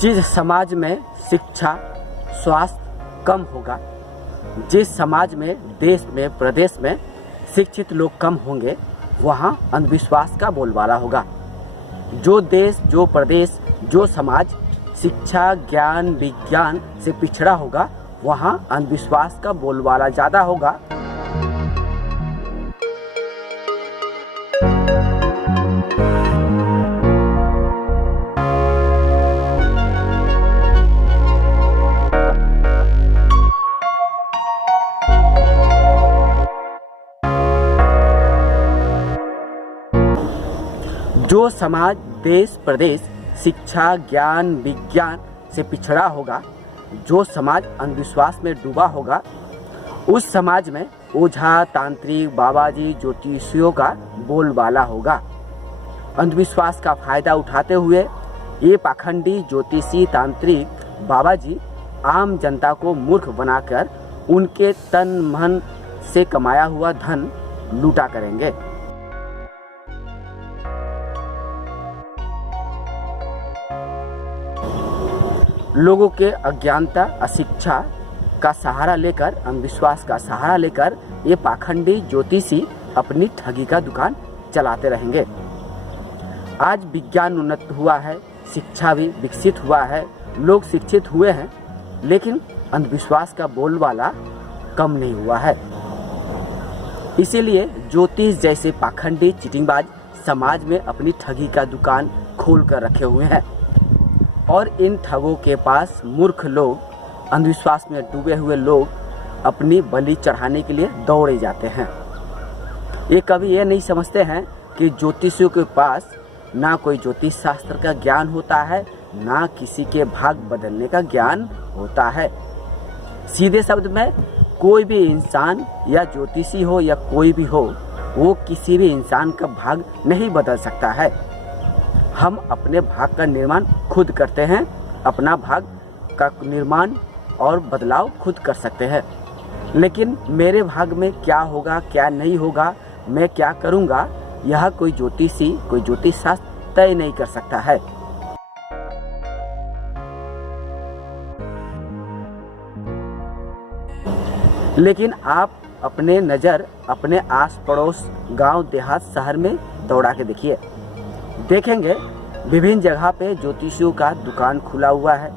जिस समाज में शिक्षा स्वास्थ्य कम होगा, जिस समाज में देश में प्रदेश में शिक्षित लोग कम होंगे, वहाँ अंधविश्वास का बोलबाला होगा। जो देश, जो प्रदेश, जो समाज शिक्षा ज्ञान विज्ञान से पिछड़ा होगा, वहाँ अंधविश्वास का बोलबाला ज़्यादा होगा। जो समाज देश प्रदेश शिक्षा ज्ञान विज्ञान से पिछड़ा होगा, जो समाज अंधविश्वास में डूबा होगा, उस समाज में ओझा तांत्रिक बाबाजी ज्योतिषियों का बोलबाला होगा। अंधविश्वास का फायदा उठाते हुए ये पाखंडी ज्योतिषी तांत्रिक बाबाजी आम जनता को मूर्ख बनाकर उनके तन मन से कमाया हुआ धन लूटा करेंगे। लोगों के अज्ञानता अशिक्षा का सहारा लेकर, अंधविश्वास का सहारा लेकर ये पाखंडी ज्योतिषी अपनी ठगी का दुकान चलाते रहेंगे। आज विज्ञान उन्नत हुआ है, शिक्षा भी विकसित हुआ है, लोग शिक्षित हुए हैं, लेकिन अंधविश्वास का बोलबाला कम नहीं हुआ है। इसीलिए ज्योतिष जैसे पाखंडी चिटिंगबाज समाज में अपनी ठगी का दुकान खोल कर रखे हुए हैं और इन ठगों के पास मूर्ख लोग, अंधविश्वास में डूबे हुए लोग अपनी बलि चढ़ाने के लिए दौड़े जाते हैं। ये कभी ये नहीं समझते हैं कि ज्योतिषियों के पास ना कोई ज्योतिष शास्त्र का ज्ञान होता है, ना किसी के भाग बदलने का ज्ञान होता है। सीधे शब्द में कोई भी इंसान या ज्योतिषी हो या कोई भी हो, वो किसी भी इंसान का भाग नहीं बदल सकता है। हम अपने भाग का निर्माण खुद करते हैं, अपना भाग का निर्माण और बदलाव खुद कर सकते हैं। लेकिन मेरे भाग में क्या होगा क्या नहीं होगा, मैं क्या करूँगा, यह कोई ज्योतिषी कोई ज्योतिष शास्त्र तय नहीं कर सकता है। लेकिन आप अपने नज़र अपने आस पड़ोस गांव देहात शहर में दौड़ा के देखिए, देखेंगे विभिन्न जगह पे ज्योतिषियों का दुकान खुला हुआ है।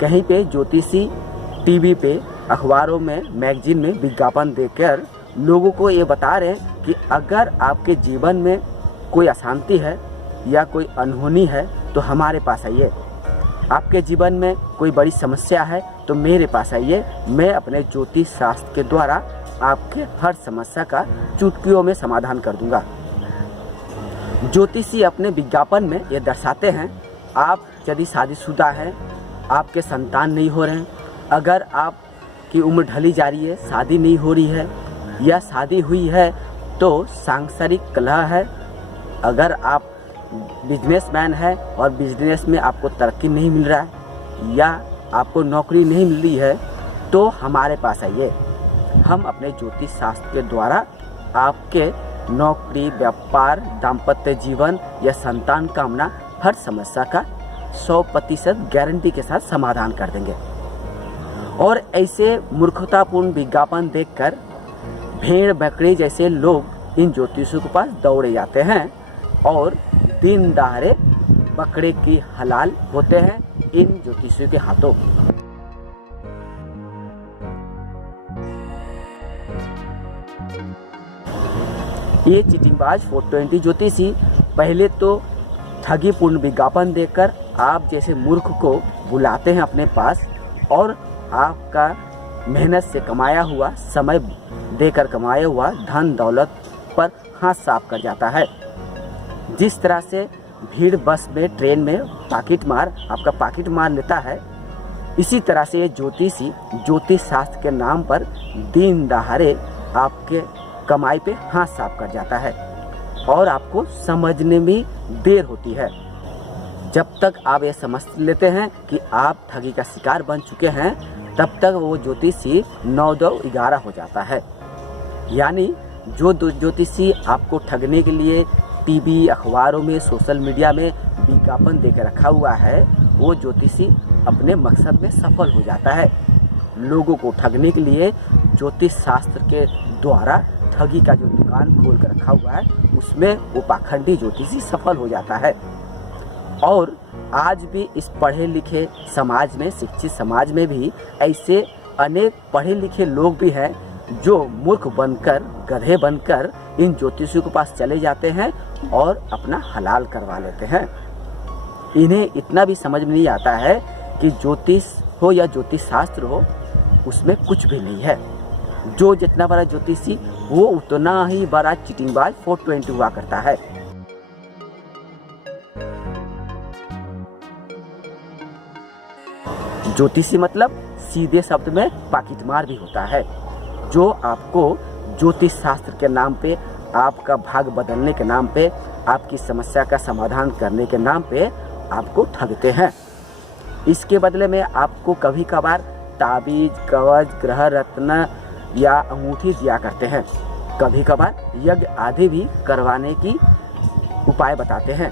कहीं पे ज्योतिषी टीवी पे, अखबारों में, मैगजीन में विज्ञापन देकर लोगों को ये बता रहे हैं कि अगर आपके जीवन में कोई अशांति है या कोई अनहोनी है तो हमारे पास आइए। आपके जीवन में कोई बड़ी समस्या है तो मेरे पास आइए, मैं अपने ज्योतिष शास्त्र के द्वारा आपके हर समस्या का चुटकियों में समाधान कर दूंगा। ज्योतिषी अपने विज्ञापन में ये दर्शाते हैं, आप यदि शादीशुदा हैं, आपके संतान नहीं हो रहे हैं, अगर आपकी उम्र ढली जा रही है, शादी नहीं हो रही है या शादी हुई है तो सांसारिक कलह है, अगर आप बिजनेसमैन है और बिजनेस में आपको तरक्की नहीं मिल रहा है या आपको नौकरी नहीं मिल रही है तो हमारे पास आइए। हम अपने ज्योतिष शास्त्र के द्वारा आपके नौकरी, व्यापार, दाम्पत्य जीवन या संतान कामना हर समस्या का 100% गारंटी के साथ समाधान कर देंगे। और ऐसे मूर्खतापूर्ण विज्ञापन देखकर भेड़ बकरी जैसे लोग इन ज्योतिषियों के पास दौड़े जाते हैं और दिन दहाड़े बकरे की हलाल होते हैं इन ज्योतिषियों के हाथों। ये चिटिंगबाज 420 ज्योतिषी पहले तो ठगीपूर्ण विज्ञापन देकर आप जैसे मूर्ख को बुलाते हैं अपने पास और आपका मेहनत से कमाया हुआ, समय देकर कमाया हुआ धन दौलत पर हाथ साफ कर जाता है। जिस तरह से भीड़ बस में, ट्रेन में आपका पाकिट मार लेता है, इसी तरह से ये ज्योतिषी ज्योतिष शास्त्र के नाम पर दिन दहाड़े आपके कमाई पे हाथ साफ कर जाता है और आपको समझने में देर होती है। जब तक आप ये समझ लेते हैं कि आप ठगी का शिकार बन चुके हैं, तब तक वो ज्योतिषी 9-11 हो जाता है। यानी जो ज्योतिषी आपको ठगने के लिए टीवी, अखबारों में, सोशल मीडिया में विज्ञापन देकर रखा हुआ है, वो ज्योतिषी अपने मकसद में सफल हो जाता है। लोगों को ठगने के लिए ज्योतिष शास्त्र के द्वारा ठगी का जो दुकान खोल कर रखा हुआ है उसमें वो पाखंडी ज्योतिषी सफल हो जाता है। और आज भी इस पढ़े लिखे समाज में, शिक्षित समाज में भी ऐसे अनेक पढ़े लिखे लोग भी हैं जो मूर्ख बनकर, गधे बनकर इन ज्योतिषियों के पास चले जाते हैं और अपना हलाल करवा लेते हैं। इन्हें इतना भी समझ में नहीं आता है कि ज्योतिष हो या ज्योतिष शास्त्र हो, उसमें कुछ भी नहीं है। जो जितना बड़ा ज्योतिषी वो उतना ही बड़ा चिटिंगबाज 420 हुआ करता है। ज्योतिषी मतलब सीधे शब्द में पाकिटमार भी होता है, जो आपको ज्योतिष शास्त्र के नाम पे, आपका भाग बदलने के नाम पे, आपकी समस्या का समाधान करने के नाम पे आपको ठगते हैं। इसके बदले में आपको कभी कभार ताबीज, कवच, ग्रह रत्न या अंगूठी दिया करते हैं। कभी कभार यज्ञ आदि भी करवाने की उपाय बताते हैं।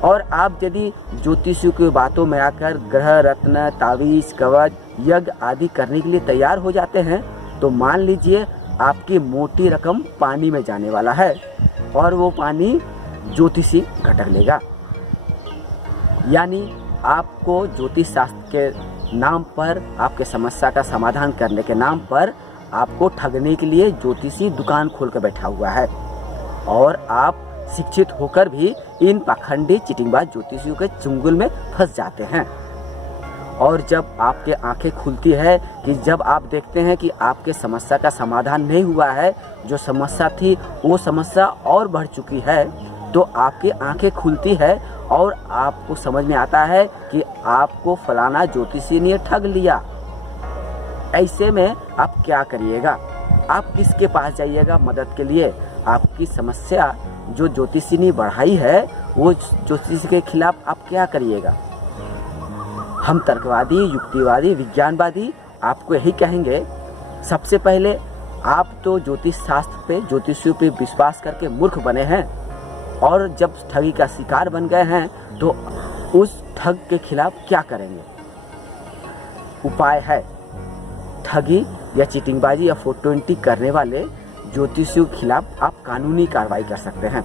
और आप यदि ज्योतिषियों की बातों में आकर ग्रह रत्न, ताबीज, कवच, यज्ञ आदि करने के लिए तैयार हो जाते हैं तो मान लीजिए आपकी मोटी रकम पानी में जाने वाला है और वो पानी ज्योतिषी घटक लेगा। यानी आपको ज्योतिष शास्त्र के नाम पर, आपके समस्या का समाधान करने के नाम पर आपको ठगने के लिए ज्योतिषी दुकान खोल कर बैठा हुआ है। और आप शिक्षित होकर भी इन पाखंडी चिटिंगबाज ज्योतिषियों के चुंगल में फंस जाते हैं। और जब आपके आंखें खुलती है कि जब आप देखते हैं कि आपके समस्या का समाधान नहीं हुआ है, जो समस्या थी वो समस्या और बढ़ चुकी है, तो आपकी आंखें खुलती है और आपको समझ में आता है कि आपको फलाना ज्योतिषी ने ठग लिया। ऐसे में आप क्या करिएगा? आप किसके पास जाइएगा मदद के लिए? आपकी समस्या जो ज्योतिषी ने बढ़ाई है वो ज्योतिषी के खिलाफ आप क्या करिएगा? हम तर्कवादी, युक्तिवादी, विज्ञानवादी आपको यही कहेंगे, सबसे पहले आप तो ज्योतिष शास्त्र पे, ज्योतिषियों पे विश्वास करके मूर्ख बने हैं और जब ठगी का शिकार बन गए हैं तो उस ठग के खिलाफ क्या करेंगे? उपाय है, ठगी या चीटिंगबाजी या 420 करने वाले ज्योतिषियों के खिलाफ आप कानूनी कार्रवाई कर सकते हैं।